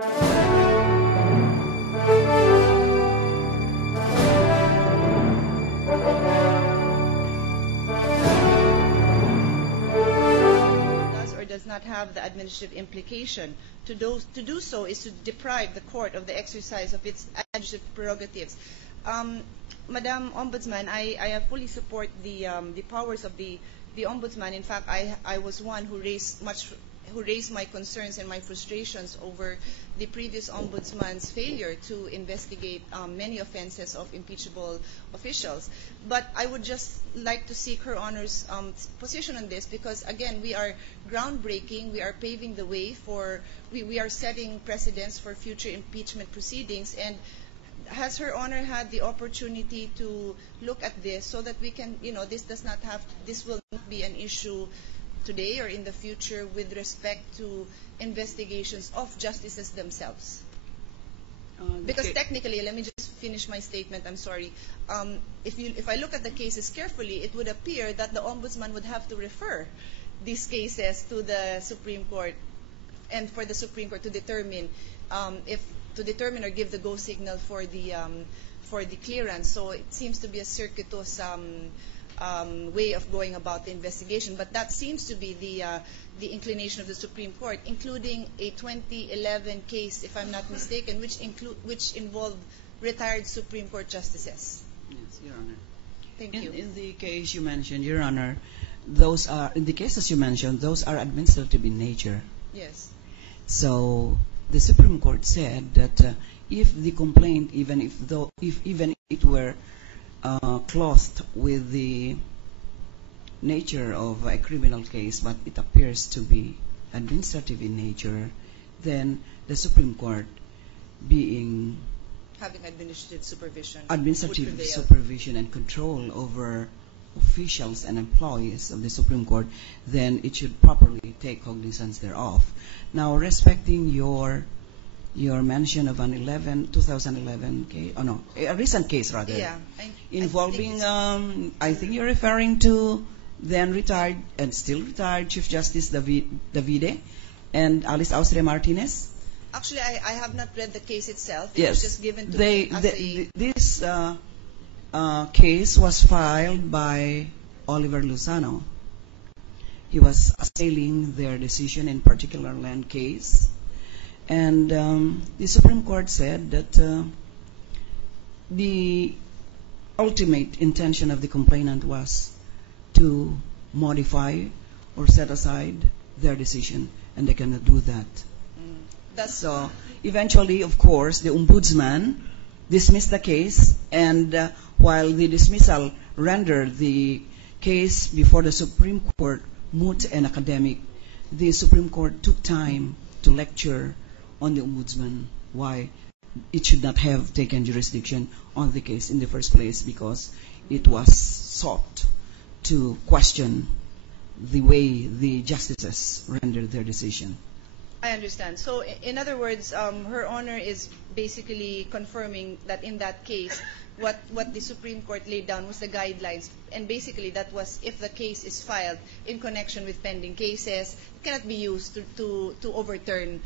Does or does not have the administrative implication. To do so is to deprive the court of the exercise of its administrative prerogatives. Madam Ombudsman, I fully support the powers of the Ombudsman. In fact, I was one who raised my concerns and my frustrations over the previous Ombudsman's failure to investigate many offenses of impeachable officials. But I would just like to seek Her Honor's position on this, because again, we are groundbreaking, we are paving the way for, we are setting precedents for future impeachment proceedings. And has Her Honor had the opportunity to look at this so that we can, this will not be an issue today or in the future with respect to investigations of justices themselves? Because technically, let me just finish my statement, I'm sorry. If I look at the cases carefully, it would appear that the Ombudsman would have to refer these cases to the Supreme Court, and for the Supreme Court to determine or give the go signal for the clearance. So it seems to be a circuitous way of going about the investigation. But that seems to be the inclination of the Supreme Court, including a 2011 case, if I'm not mistaken, which involved retired Supreme Court justices. Yes, Your Honor. Thank you. In the case you mentioned, Your Honor, in the cases you mentioned, those are administrative in nature. Yes. So the Supreme Court said that if the complaint, even it were clothed with the nature of a criminal case, but it appears to be administrative in nature, then the Supreme Court, being having administrative supervision and control over officials and employees of the Supreme Court, then it should properly take cognizance thereof. Now, respecting your mention of an 2011 case, a recent case rather, yeah, involving, I think you're referring to then retired and still retired Chief Justice Davide and Alice Austria Martinez. Actually, I have not read the case itself. Yes. It was just given to me as this case was filed by Oliver Lozano. He was assailing their decision in particular land case. And the Supreme Court said that the ultimate intention of the complainant was to modify or set aside their decision, and they cannot do that. So eventually, of course, the Ombudsman dismissed the case, and while the dismissal rendered the case before the Supreme Court moot and academic, the Supreme Court took time to lecture on the Ombudsman why it should not have taken jurisdiction on the case in the first place, because it was sought to question the way the justices rendered their decision. I understand. So, in other words, Her Honor is basically confirming that in that case, what the Supreme Court laid down was the guidelines, and basically that was, if the case is filed in connection with pending cases, it cannot be used to overturn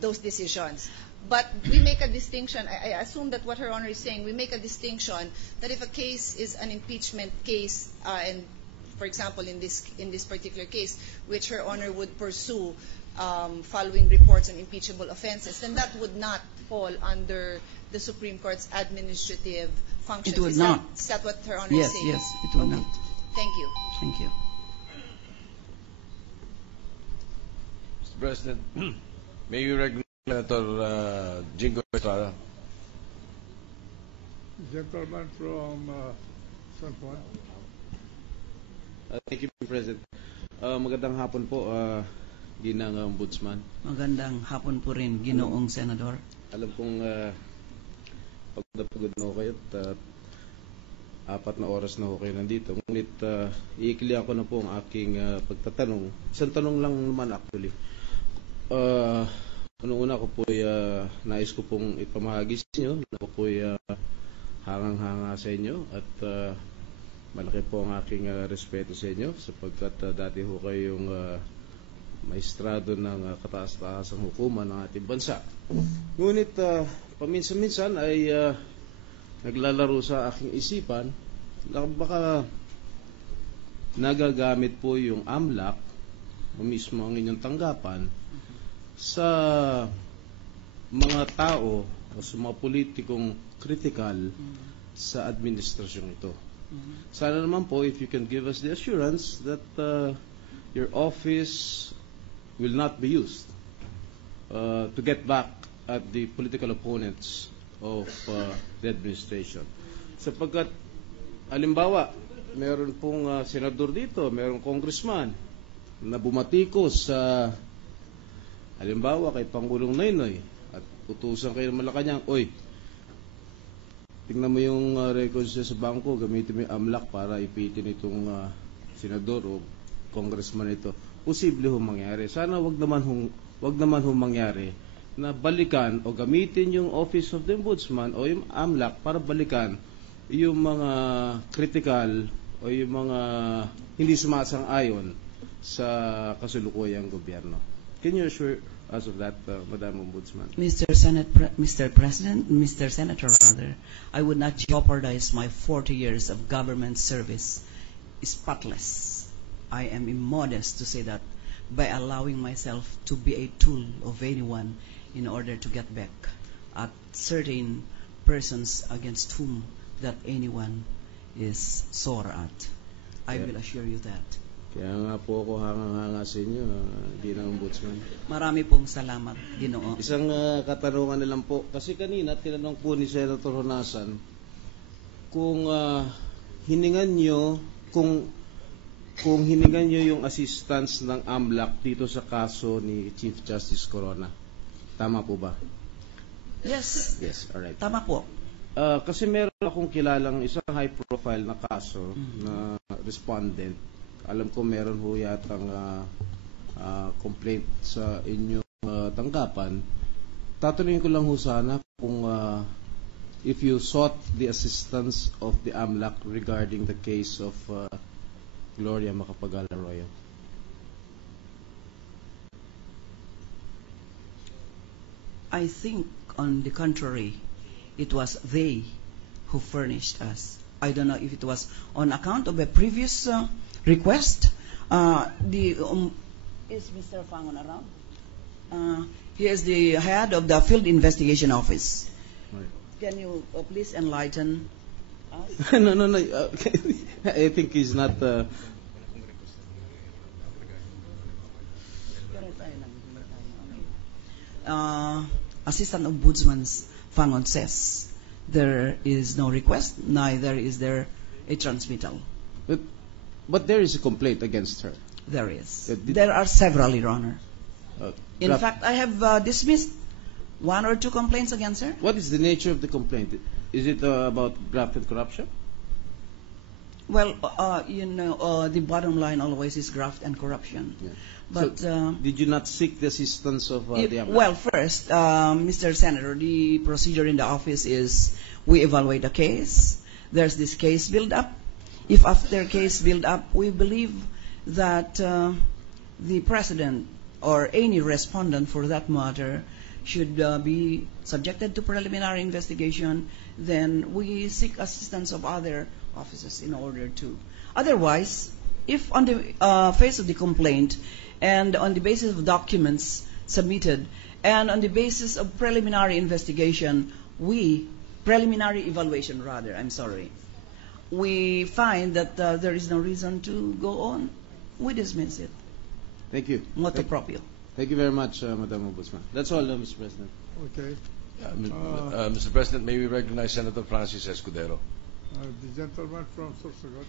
those decisions. But we make a distinction. I assume that what Her Honor is saying, we make a distinction that if a case is an impeachment case, and for example, in this particular case, which Her Honor would pursue following reports on impeachable offenses, then that would not fall under the Supreme Court's administrative functions. It would not. Is that what Her Honor is saying? Yes, it would not. Thank you. Thank you. Mr. President, may you recognize Senator Jingo Estrada. Gentleman from San Juan. Thank you, Mr. President. Magandang hapon po, Ginang Ombudsman. Magandang hapon po rin, Ginoong Senador. Alam kong pagod na ho kayo at 4 na oras na ho kayo nandito. Ngunit iiklihan ko na po ang aking pagtatanong. Isang tanong lang naman actually. Unang-una ko po nais ko pong ipamahagi sa inyo na ako po hangang-hanga sa inyo at malaki po ang aking respeto sa inyo sapagkat dati ho kayong maestrado ng kataas-taasang hukuman ng ating bansa. Ngunit paminsan-minsan ay naglalaro sa aking isipan na baka nagagamit po yung AMLAC o mismo ang inyong tanggapan sa mga tao o sa mga politikong kritikal sa administrasyong ito. Sana naman po if you can give us the assurance that your office will not be used to get back at the political opponents of the administration. Sapagkat, halimbawa, meron pong senador dito, meron congressman na bumatikos sa halimbawa kay Pangulong Noynoy at utusan kayo ng Malacanang, oy, tingnan mo yung records niya sa bangko, gamitin mo yung AMLAC para ipitin itong senador o congressman ito. Posible ho mangyari. Sana wag naman ho mangyari na balikan o gamitin yung Office of the Ombudsman o yung AMLAC para balikan yung mga critical o yung mga hindi sumasang-ayon sa kasulukuyang gobyerno. Can you assure us of that, Madam Ombudsman? Mr. President, Mr. Senator, rather, I would not jeopardize my 40 years of government service spotless. I am immodest to say that by allowing myself to be a tool of anyone in order to get back at certain persons against whom that anyone is sore at. I will assure you that. Kaya nga po ako hanga-hanga sa inyo, Ginang Ombudsman. Marami pong salamat, Ginoo. Isang katanungan na lang po. Kasi kanina, tinanong po ni Senator Honasan kung hiningan nyo, kung hiningan nyo yung assistance ng AMLAC dito sa kaso ni Chief Justice Corona. Tama po ba? Yes. Yes, alright. Tama po. Kasi meron akong kilalang isang high-profile na kaso na respondent. Alam ko meron ho yatang complaint sa inyong tanggapan. Tatanungin ko lang ho sana kung if you sought the assistance of the AMLAC regarding the case of Gloria Macapagal-Arroyo. I think, on the contrary, it was they who furnished us. I don't know if it was on account of a previous request. Is Mr. Fangon around? He is the head of the Field Investigation Office. Right. Can you please enlighten us? No. I think he's not. Assistant Ombudsman Fangon says there is no request, neither is there a transmittal. But there is a complaint against her. There is. There are several, Your Honor. In fact, I have dismissed 1 or 2 complaints against her. What is the nature of the complaint? Is it about graft and corruption? Well, the bottom line always is graft and corruption. Yeah. But so, did you not seek the assistance of the AMLAC? Well, first, Mr. Senator, the procedure in the office is we evaluate a case. There's this case build-up. If after case build-up, we believe that the President or any respondent for that matter should be subjected to preliminary investigation, then we seek assistance of other officers in order to. Otherwise, if on the face of the complaint and on the basis of documents submitted and on the basis of preliminary investigation, preliminary evaluation rather, we find that there is no reason to go on, we dismiss it. Thank you. Motu proprio. Thank you very much, Madam Ombudsman. That's all, Mr. President. Okay. Mr. President, may we recognize Senator Francis Escudero? The gentleman from Sorsogon.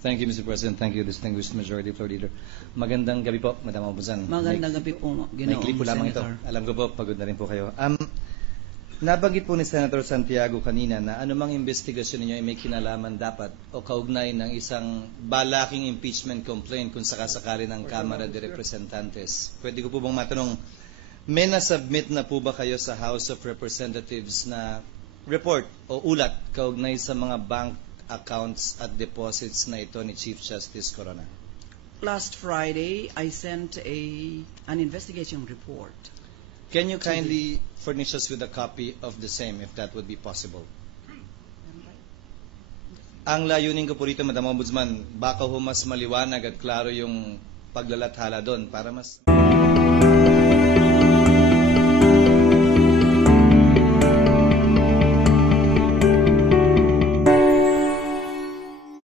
Thank you, Mr. President. Thank you, distinguished Majority Floor Leader. Magandang gabi po, Madam Ombudsman. Magandang gabi po, Ginoong Maikli po lamang ito. Senator. Alam ko po, pagod na rin po kayo. Nabanggit po ni Senator Santiago kanina na anumang investigasyon ninyo ay may kinalaman dapat o kaugnay ng isang balaking impeachment complaint kung sakasakali ng Kamara de Representantes. Pwede ko po bang matanong, may nasubmit na po ba kayo sa House of Representatives na report o ulat kaugnay sa mga bank accounts at deposits na ito ni Chief Justice Corona? Last Friday, I sent an investigation report. Can you kindly furnish us with a copy of the same, if that would be possible? Ang layunin ko po rito, Madam Ombudsman, baka ho mas maliwanag at klaro yung paglalathala doon para mas...